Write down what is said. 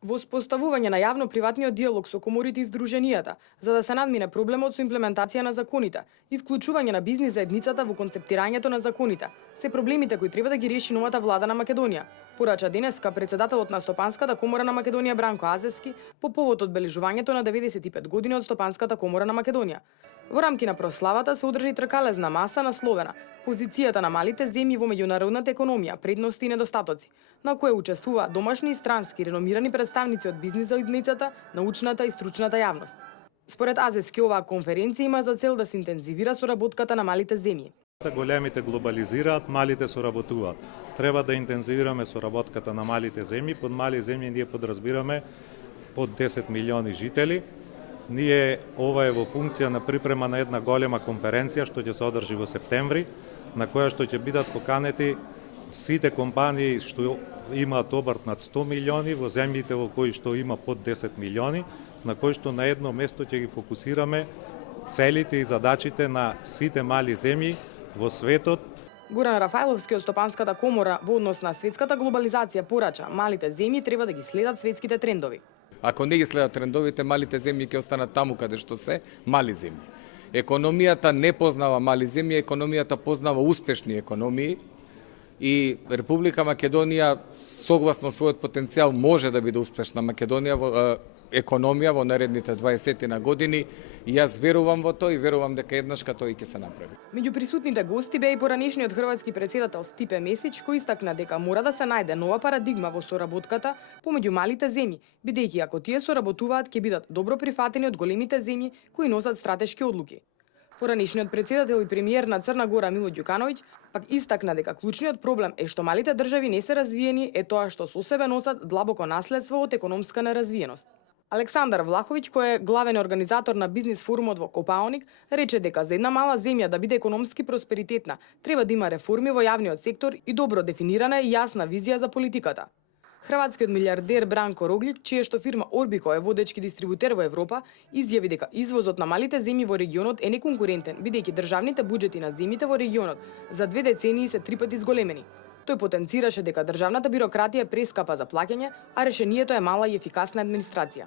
Во споставување на јавно-приватниот диалог со коморите и здруженијата, за да се надмине проблемот со имплементација на законите и вклучување на бизнис заедницата во концептирањето на законите, се проблемите кои треба да ги реши новата влада на Македонија, порача денеска председателот на Стопанската комора на Македонија Бранко Азевски по повод одбележувањето на 95 години од Стопанската комора на Македонија. Во рамки на прославата се одржи тркалезна маса насловена "Позицијата на малите земји во меѓународната економија, предности и недостатоци", на која учествува домашни и странски реномирани представници од бизнис заедницата, научната и стручната јавност. Според Азевски, оваа конференција има за цел да се интензивира соработката на малите земји. Големите глобализираат, малите соработуваат. Треба да интензивираме соработката на малите земји. Под мали земји ние подразбираме под 10 милиони жители. Ова е во функција на припрема на една голема конференција што ќе се одржи во септември, на која што ќе бидат поканети сите компании што имаат обрт над 100 милиони во земјите во кои што има под 10 милиони, на кои што на едно место ќе ги фокусираме целите и задачите на сите мали земји во светот. Горан Рафаиловски од Стопанската комора во однос на светската глобализација порача малите земји треба да ги следат светските трендови. Ако не ги следат трендовите, малите земји ќе останат таму каде што се мали земји. Економијата не познава мали земји, економијата познава успешни економии и Република Македонија согласно својот потенцијал може да биде успешна економија во наредните 20 години и јас верувам во тоа и верувам дека еднашка тоа и ќе се направи. Меѓу присутните гости беа и поранешниот хрватски председател Стипе Месич, кој истакна дека мора да се најде нова парадигма во соработката помеѓу малите земји, бидејќи ако тие соработуваат ќе бидат добро прифатени од големите земји кои носат стратешки одлуки. Поранешниот председател и премиер на Црна Гора Мило Ѓукановиќ пак истакна дека клучниот проблем е што малите држави не се развиени е тоа што со себе носат длабоко наследство од економска неразвиеност. Александар Влаховиќ, кој е главен организатор на бизнис форумот во Копаоник, рече дека за една мала земја да биде економски просперитетна, треба да има реформи во јавниот сектор и добро дефинирана и јасна визија за политиката. Хрватскиот милиардер Бранко Роглик, чија што фирма Орбико е водечки дистрибутер во Европа, изјави дека извозот на малите земји во регионот е неконкурентен, бидејќи државните буџети на земјите во регионот за 2 децении се 3 пати зголемени. Тој потенцираше дека државната бирократија е прескапа за плаќање, а решението е мала и ефикасна администрација.